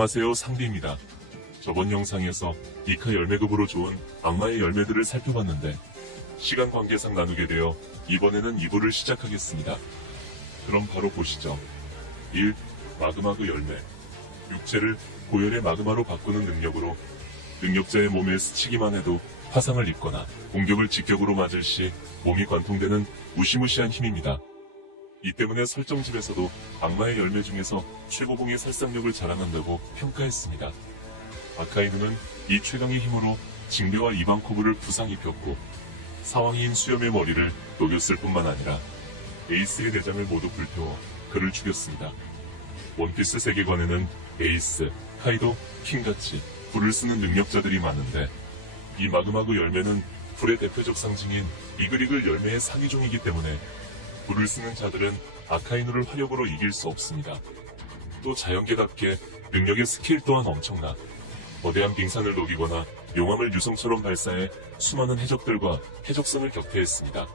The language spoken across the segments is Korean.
안녕하세요, 상디입니다. 저번 영상에서 이카 열매급으로 좋은 악마의 열매들을 살펴봤는데 시간 관계상 나누게 되어 이번에는 2부를 시작하겠습니다. 그럼 바로 보시죠. 1. 마그마그 열매. 육체를 고열의 마그마로 바꾸는 능력으로 능력자의 몸에 스치기만 해도 화상을 입거나 공격을 직격으로 맞을 시 몸이 관통되는 무시무시한 힘입니다. 이 때문에 설정집에서도 악마의 열매 중에서 최고봉의 살상력을 자랑한다고 평가했습니다. 아카이누는 이 최강의 힘으로 징배와 이방코브를 부상 입혔고 사왕이인 수염의 머리를 녹였을 뿐만 아니라 에이스의 내장을 모두 불태워 그를 죽였습니다. 원피스 세계관에는 에이스, 카이도, 킹같이 불을 쓰는 능력자들이 많은데 이 마그마그 열매는 불의 대표적 상징인 이글이글 열매의 상위종이기 때문에 불을 쓰는 자들은 아카이누를 화력으로 이길 수 없습니다. 또 자연계답게 능력의 스킬 또한 엄청나 거대한 빙산을 녹이거나 용암을 유성처럼 발사해 수많은 해적들과 해적선을 격퇴했습니다.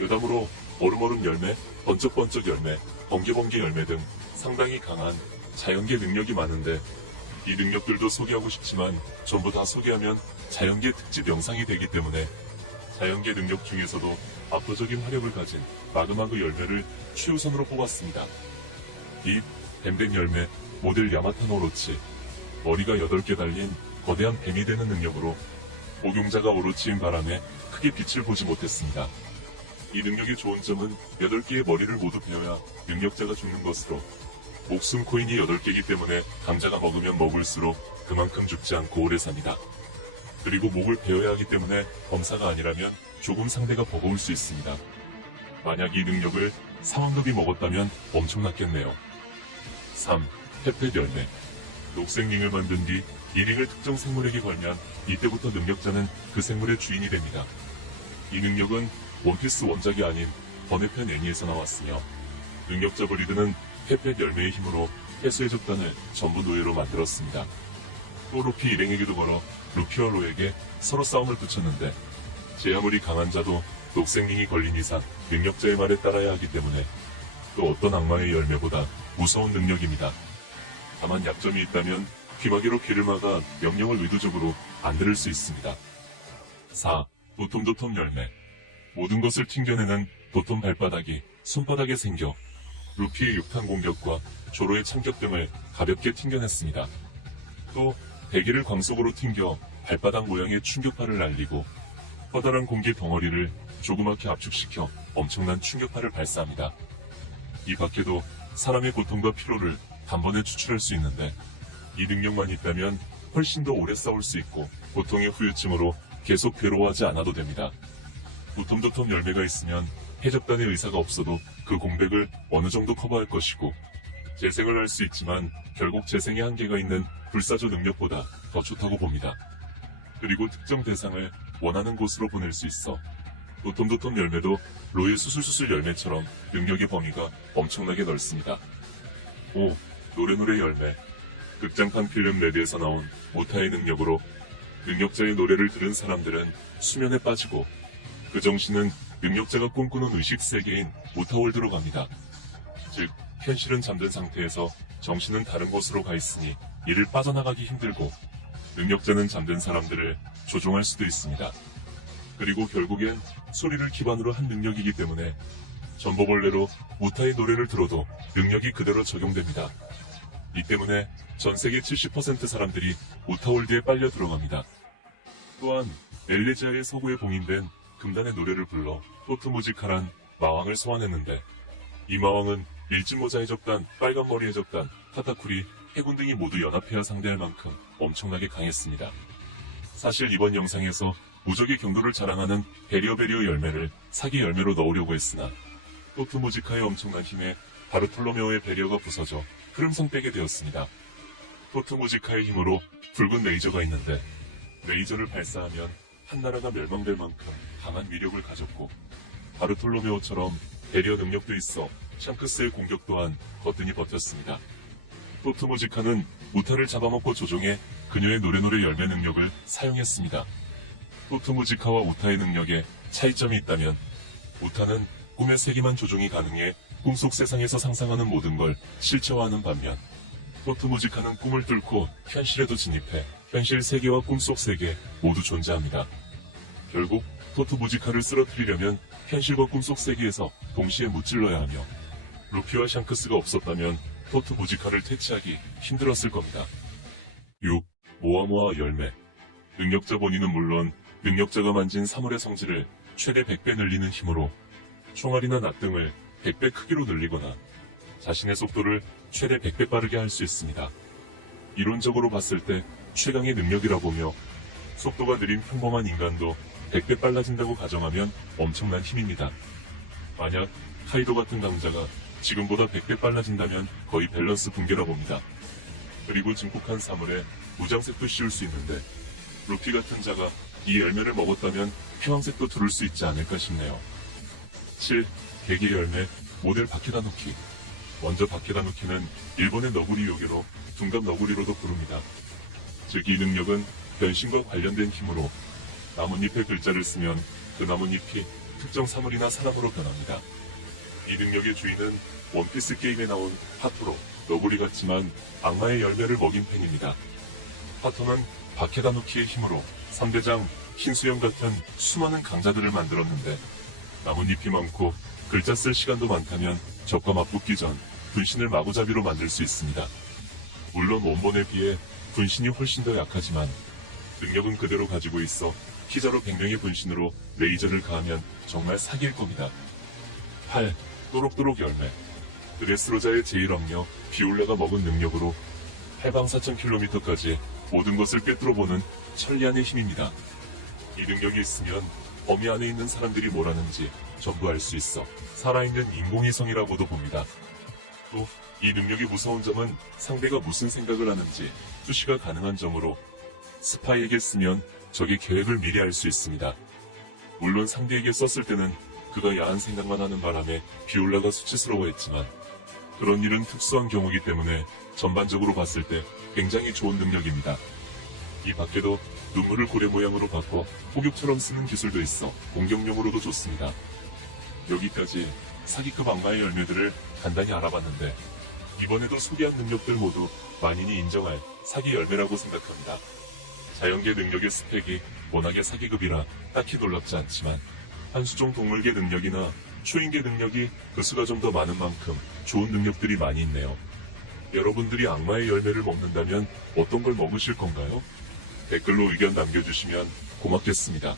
여담으로 얼음얼음 열매, 번쩍번쩍 열매, 번개번개 열매 등 상당히 강한 자연계 능력이 많은데 이 능력들도 소개하고 싶지만 전부 다 소개하면 자연계 특집 영상이 되기 때문에 자연계 능력 중에서도 압도적인 화력을 가진 마그마그 열매를 최우선으로 뽑았습니다. 이 뱀뱀 열매 모델 야마타노 오로치. 머리가 8개 달린 거대한 뱀이 되는 능력으로 복용자가 오로치인 바람에 크게 빛을 보지 못했습니다. 이 능력의 좋은 점은 8개의 머리를 모두 베어야 능력자가 죽는 것으로 목숨 코인이 8개이기 때문에 강자가 먹으면 먹을수록 그만큼 죽지 않고 오래 삽니다. 그리고 목을 베어야 하기 때문에 범사가 아니라면 조금 상대가 버거울 수 있습니다. 만약 이 능력을 상황급이 먹었다면 엄청났겠네요. 3. 페펫 열매. 녹색 링을 만든 뒤 이 링을 특정 생물에게 걸면 이때부터 능력자는 그 생물의 주인이 됩니다. 이 능력은 원피스 원작이 아닌 번외편 애니에서 나왔으며 능력자 브리드는 페펫 열매의 힘으로 해수의 적단을 전부 노예로 만들었습니다. 또 루피 일행에게도 걸어 루피와 로에게 서로 싸움을 붙였는데 제 아무리 강한 자도 녹색링이 걸린 이상 능력자의 말에 따라야 하기 때문에 또 어떤 악마의 열매보다 무서운 능력입니다. 다만 약점이 있다면 귀마개로 귀를 막아 명령을 의도적으로 안 들을 수 있습니다. 4. 도톰도톰 열매. 모든 것을 튕겨내는 도톰 발바닥이 손바닥에 생겨 루피의 육탄 공격과 조로의 참격 등을 가볍게 튕겨냈습니다. 또 대기를 광속으로 튕겨 발바닥 모양의 충격파를 날리고 커다란 공기 덩어리를 조그맣게 압축시켜 엄청난 충격파를 발사합니다. 이 밖에도 사람의 고통과 피로를 단번에 추출할 수 있는데 이 능력만 있다면 훨씬 더 오래 싸울 수 있고 고통의 후유증으로 계속 괴로워하지 않아도 됩니다. 도톰도톰 열매가 있으면 해적단의 의사가 없어도 그 공백을 어느 정도 커버할 것이고 재생을 할 수 있지만 결국 재생의 한계가 있는 불사조 능력보다 더 좋다고 봅니다. 그리고 특정 대상을 원하는 곳으로 보낼 수 있어 도톰도톰 열매도 로의 수술수술 열매처럼 능력의 범위가 엄청나게 넓습니다. 5. 노래노래 열매. 극장판 필름 레드에서 나온 오타의 능력으로 능력자의 노래를 들은 사람들은 수면에 빠지고 그 정신은 능력자가 꿈꾸는 의식세계인 오타월드로 갑니다. 즉 현실은 잠든 상태에서 정신은 다른 곳으로 가 있으니 이를 빠져나가기 힘들고 능력자는 잠든 사람들을 조종할 수도 있습니다. 그리고 결국엔 소리를 기반으로 한 능력이기 때문에 전보벌레로 오타의 노래를 들어도 능력이 그대로 적용됩니다. 이 때문에 전세계 70% 사람들이 오타월드에 빨려 들어갑니다. 또한 엘레지아의 서구에 봉인된 금단의 노래를 불러 토트무지카란 마왕을 소환했는데 이 마왕은 일진모자 해적단, 빨간머리 해적단, 카타쿠리, 해군 등이 모두 연합해야 상대할 만큼 엄청나게 강했습니다. 사실 이번 영상에서 무적의 경도를 자랑하는 베리어 열매를 사기 열매로 넣으려고 했으나 토트무지카의 엄청난 힘에 바르톨로메오의 베리어가 부서져 흐름성 빼게 되었습니다. 토트무지카의 힘으로 붉은 레이저가 있는데 레이저를 발사하면 한 나라가 멸망될 만큼 강한 위력을 가졌고 바르톨로메오처럼 베리어 능력도 있어 샹크스의 공격 또한 거뜬히 버텼습니다. 토트무지카는 우타를 잡아먹고 조종해 그녀의 노래노래 열매 능력을 사용했습니다. 토트무지카와 우타의 능력에 차이점이 있다면 우타는 꿈의 세계만 조종이 가능해 꿈속 세상에서 상상하는 모든 걸 실체화하는 반면 포트무지카는 꿈을 뚫고 현실에도 진입해 현실 세계와 꿈속 세계 모두 존재합니다. 결국 포트무지카를 쓰러뜨리려면 현실과 꿈속 세계에서 동시에 무찔러야 하며 루피와 샹크스가 없었다면 포트무지카를 퇴치하기 힘들었을 겁니다. 6. 모아모아 열매. 능력자 본인은 물론 능력자가 만진 사물의 성질을 최대 100배 늘리는 힘으로 총알이나 낫등을 100배 크기로 늘리거나 자신의 속도를 최대 100배 빠르게 할 수 있습니다. 이론적으로 봤을 때 최강의 능력이라 보며 속도가 느린 평범한 인간도 100배 빨라진다고 가정하면 엄청난 힘입니다. 만약 카이도 같은 강자가 지금보다 100배 빨라진다면 거의 밸런스 붕괴라 봅니다. 그리고 증폭한 사물에 무장색도 씌울 수 있는데 루피 같은 자가 이 열매를 먹었다면 피황색도 두를 수 있지 않을까 싶네요. 7. 개개 열매 모델 바케다누키. 먼저 바케다누키는 일본의 너구리 요괴로 둔갑 너구리로도 부릅니다. 즉 이 능력은 변신과 관련된 힘으로 나뭇잎에 글자를 쓰면 그 나뭇잎이 특정 사물이나 사람으로 변합니다. 이 능력의 주인은 원피스 게임에 나온 하토로, 너구리 같지만 악마의 열매를 먹인 팽입니다. 하토는 바케다누키의 힘으로 3대장 흰수염 같은 수많은 강자들을 만들었는데 나뭇잎이 많고 글자 쓸 시간도 많다면 적과 맞붙기 전 분신을 마구잡이로 만들 수 있습니다. 물론 원본에 비해 분신이 훨씬 더 약하지만 능력은 그대로 가지고 있어 키자로 100명의 분신으로 레이저를 가하면 정말 사기일 겁니다. 8. 또록또록 열매. 드레스로자의 제1억력 비올레가 먹은 능력으로 해방 4000km까지 모든 것을 꿰뚫어보는 천리안의 힘입니다. 이 능력이 있으면 범위 안에 있는 사람들이 뭘 하는지 전부 알 수 있어 살아있는 인공위성이라고도 봅니다. 또 이 능력이 무서운 점은 상대가 무슨 생각을 하는지 투시가 가능한 점으로 스파이에게 쓰면 적의 계획을 미리 알 수 있습니다. 물론 상대에게 썼을 때는 그가 야한 생각만 하는 바람에 비올라가 수치스러워했지만 그런 일은 특수한 경우이기 때문에 전반적으로 봤을 때 굉장히 좋은 능력입니다. 이 밖에도 눈물을 고래 모양으로 바꿔 폭격처럼 쓰는 기술도 있어 공격용으로도 좋습니다. 여기까지 사기급 악마의 열매들을 간단히 알아봤는데 이번에도 소개한 능력들 모두 만인이 인정할 사기 열매라고 생각합니다. 자연계 능력의 스펙이 워낙에 사기급이라 딱히 놀랍지 않지만 한수종 동물계 능력이나 초인계 능력이 그 수가 좀 더 많은 만큼 좋은 능력들이 많이 있네요. 여러분들이 악마의 열매를 먹는다면 어떤 걸 먹으실 건가요? 댓글로 의견 남겨주시면 고맙겠습니다.